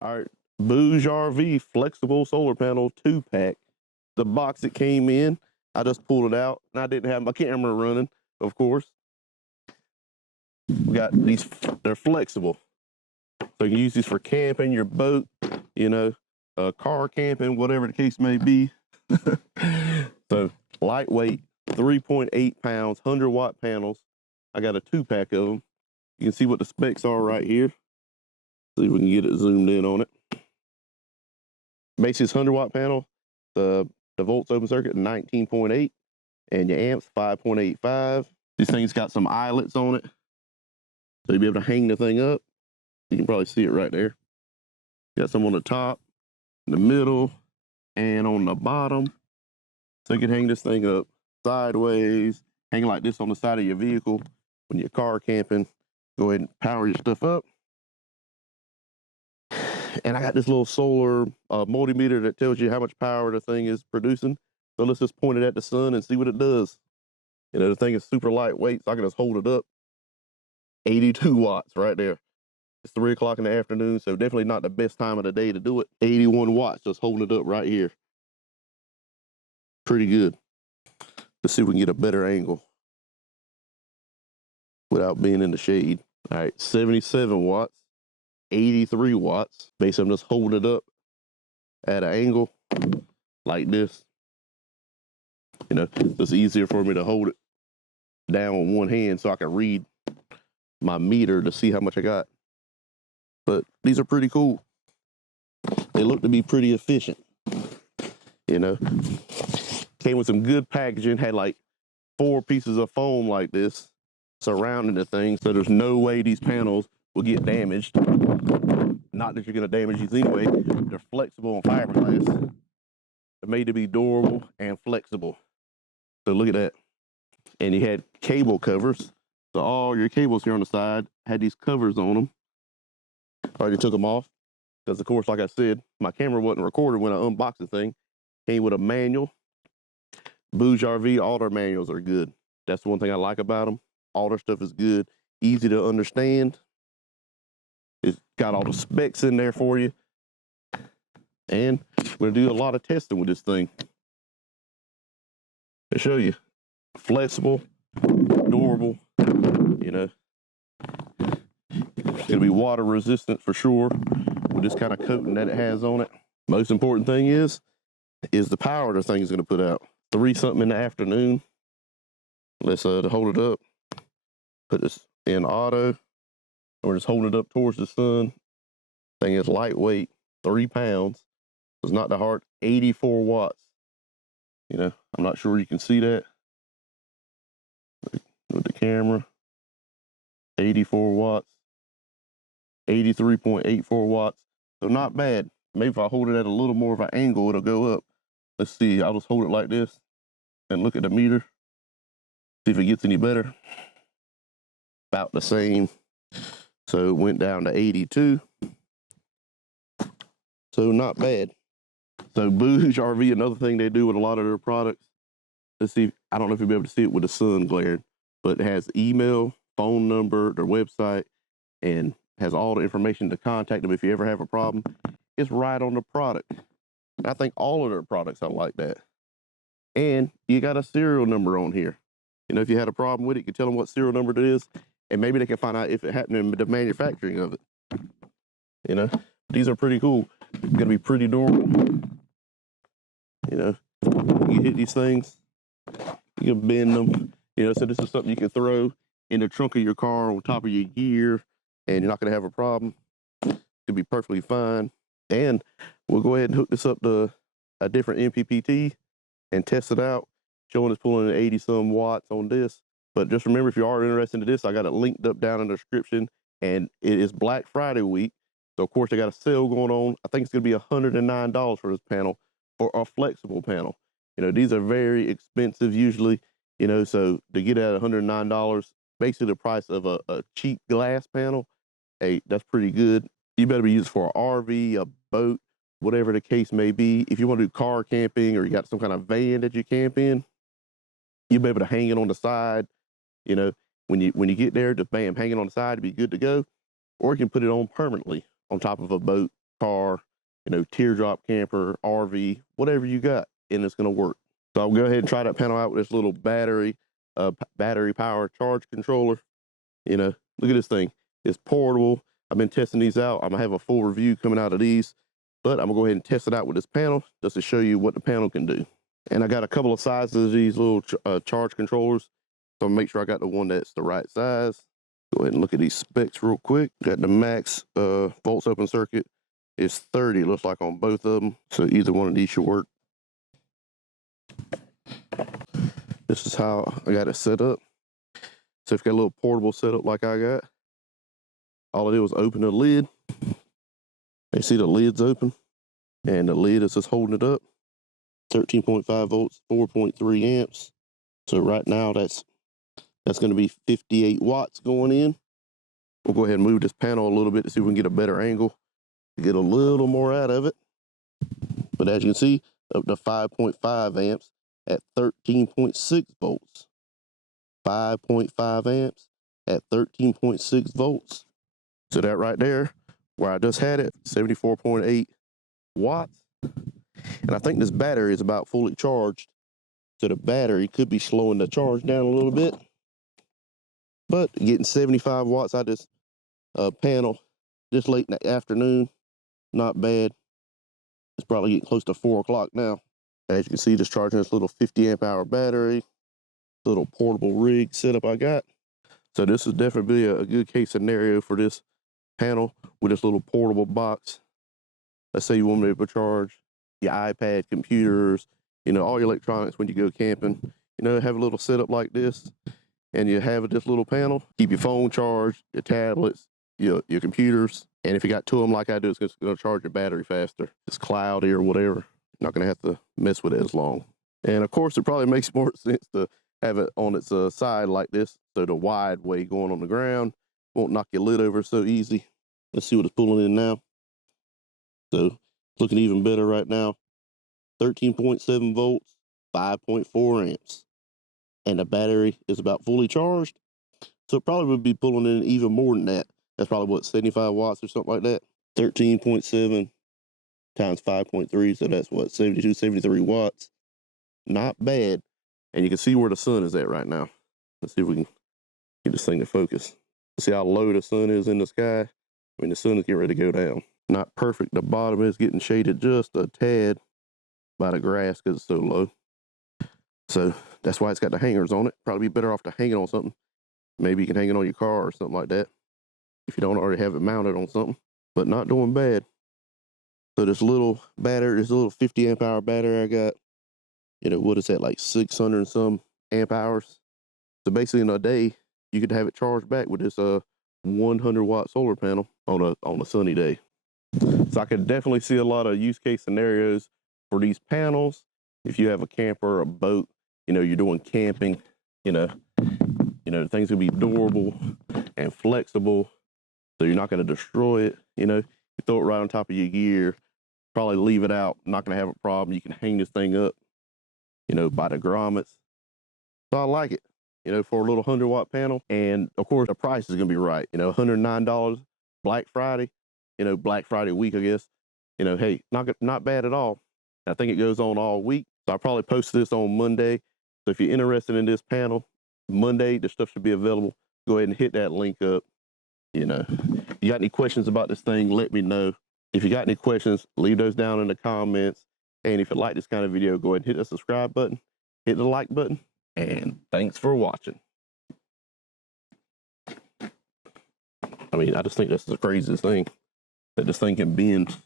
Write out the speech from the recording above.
All right, BougeRV flexible solar panel 2-pack. The box it came in, I just pulled it out, and I didn't have my camera running, of course. We got these, they're flexible. So you can use these for camping, your boat, you know, car camping, whatever the case may be. So lightweight, 3.8 pounds, 100-watt panels. I got a 2-pack of them. You can see what the specs are right here. See if we can get it zoomed in on it. Basically, it's 100-watt panel. The volts open circuit 19.8, and your amps 5.85. This thing's got some eyelets on it, so you'll be able to hang the thing up. You can probably see it right there. Got some on the top, in the middle, and on the bottom. So you can hang this thing up sideways, hang like this on the side of your vehicle when you're car camping. Go ahead and power your stuff up. And I got this little solar multimeter that tells you how much power the thing is producing. So let's just point it at the sun and see what it does. You know, the thing is super lightweight, so I can just hold it up. 82 watts right there. It's 3 o'clock in the afternoon, so definitely not the best time of the day to do it. 81 watts, just holding it up right here. Pretty good. Let's see if we can get a better angle without being in the shade. All right, 77 watts, 83 watts. Basically, I'm just holding it up at an angle like this. You know, it's easier for me to hold it down with one hand so I can read my meter to see how much I got. But these are pretty cool. They look to be pretty efficient. You know, came with some good packaging, had like 4 pieces of foam like this surrounding the thing, so there's no way these panels will get damaged. Not that you're gonna damage these anyway. They're flexible and fiberglass. They're made to be durable and flexible. So look at that. And you had cable covers. So all your cables here on the side had these covers on them. I already took them off because, of course, like I said, my camera wasn't recorded when I unboxed the thing. Came with a manual. BougeRV, all their manuals are good. That's the one thing I like about them. All their stuff is good, easy to understand. It's got all the specs in there for you. And we're gonna do a lot of testing with this thing. To show you, flexible, durable, you know. It's gonna be water resistant for sure with this kind of coating that it has on it. Most important thing is the power the thing is gonna put out. 3 something in the afternoon. Let's hold it up. Put this in auto. We're just holding it up towards the sun. Thing is lightweight, 3 pounds. It's not that hard. 84 watts. You know, I'm not sure you can see that with the camera. 84 watts. 83.84 watts. So not bad. Maybe if I hold it at a little more of an angle, it'll go up. Let's see. I'll just hold it like this and look at the meter. See if it gets any better. About the same. So it went down to 82. So not bad. So BougeRV, another thing they do with a lot of their products. Let's see. I don't know if you'll be able to see it with the sun glaring, but it has email, phone number, their website, and has all the information to contact them if you ever have a problem. It's right on the product. I think all of their products are like that. And you got a serial number on here. You know, if you had a problem with it, you can tell them what serial number it is, and maybe they can find out if it happened in the manufacturing of it. You know, these are pretty cool. Gonna be pretty durable. You know, you hit these things, you can bend them. You know, so this is something you can throw in the trunk of your car on top of your gear, and you're not gonna have a problem. It'll be perfectly fine. And we'll go ahead and hook this up to a different MPPT and test it out, showing it's pulling 80-some watts on this. But just remember, if you are interested in this, I got it linked up down in the description, and it is Black Friday week. So, of course, they got a sale going on. I think it's going to be $109 for this panel, for a flexible panel. You know, these are very expensive usually, you know, so to get it at $109, basically the price of a cheap glass panel, hey, that's pretty good. You better be used for an RV, a boat, whatever the case may be. If you want to do car camping or you got some kind of van that you camp in, you'll be able to hang it on the side. You know, when you get there, just bam, hang it on the side to be good to go. Or you can put it on permanently on top of a boat car, you know, teardrop camper, RV, whatever you got, and it's going to work. So I'll go ahead and try that panel out with this little battery power charge controller. You know, look at this thing. It's portable. I've been testing these out. I'm going to have a full review coming out of these, but I'm going to go ahead and test it out with this panel just to show you what the panel can do. And I got a couple of sizes of these little charge controllers. So I'm going to make sure I got the one that's the right size. Go ahead and look at these specs real quick. Got the max volts open circuit. It's 30, looks like, on both of them. So either one of these should work. This is how I got it set up. So if you got a little portable setup like I got, all I did was open the lid. You see the lid's open, and the lid is just holding it up. 13.5 volts, 4.3 amps. So right now that's going to be 58 watts going in. We'll go ahead and move this panel a little bit to see if we can get a better angle to get a little more out of it. But as you can see, up to 5.5 amps at 13.6 volts. 5.5 amps at 13.6 volts. So that right there, where I just had it, 74.8 watts. And I think this battery is about fully charged. So the battery could be slowing the charge down a little bit. But getting 75 watts out of this panel this late in the afternoon, not bad. It's probably getting close to 4 o'clock now. As you can see, just charging this little 50 amp hour battery, little portable rig setup I got. So this is definitely a good case scenario for this panel with this little portable box. Let's say you want me to charge your iPad, computers, you know, all your electronics when you go camping. You know, have a little setup like this, and you have this little panel. Keep your phone charged, your tablets, your computers, and if you got two of them like I do, it's going to charge your battery faster. If it's cloudy or whatever, you're not going to have to mess with it as long. And of course, it probably makes more sense to have it on its side like this, so the wide way going on the ground won't knock your lid over so easy. Let's see what it's pulling in now. So looking even better right now. 13.7 volts, 5.4 amps. And the battery is about fully charged. So it probably would be pulling in even more than that. That's probably what, 75 watts or something like that. 13.7 times 5.3, so that's what, 72, 73 watts. Not bad. And you can see where the sun is at right now. Let's see if we can get this thing to focus. See how low the sun is in the sky? I mean, the sun is getting ready to go down. Not perfect. The bottom is getting shaded just a tad by the grass because it's so low. So that's why it's got the hangers on it. Probably be better off to hang it on something. Maybe you can hang it on your car or something like that if you don't already have it mounted on something. But not doing bad. So this little battery, this little 50 amp hour battery I got, you know, what is that, like 600 and some amp hours? So basically in a day, you could have it charged back with this 100 watt solar panel on a sunny day. So I could definitely see a lot of use case scenarios for these panels. If you have a camper or a boat, you know, you're doing camping, you know, the thing's gonna be durable and flexible, so you're not gonna destroy it. You know, you throw it right on top of your gear, probably leave it out, not gonna have a problem. You can hang this thing up, you know, by the grommets. So I like it, you know, for a little 100 watt panel. And of course, the price is gonna be right. You know, $109, Black Friday, you know, Black Friday week, I guess. You know, hey, not bad at all. I think it goes on all week. So I'll probably post this on Monday. So if you're interested in this panel, Monday, the stuff should be available. Go ahead and hit that link up. You know, if you got any questions about this thing, let me know. If you got any questions, leave those down in the comments. And if you like this kind of video, go ahead and hit the subscribe button, hit the like button, and thanks for watching. I mean, I just think that's the craziest thing, that this thing can bend.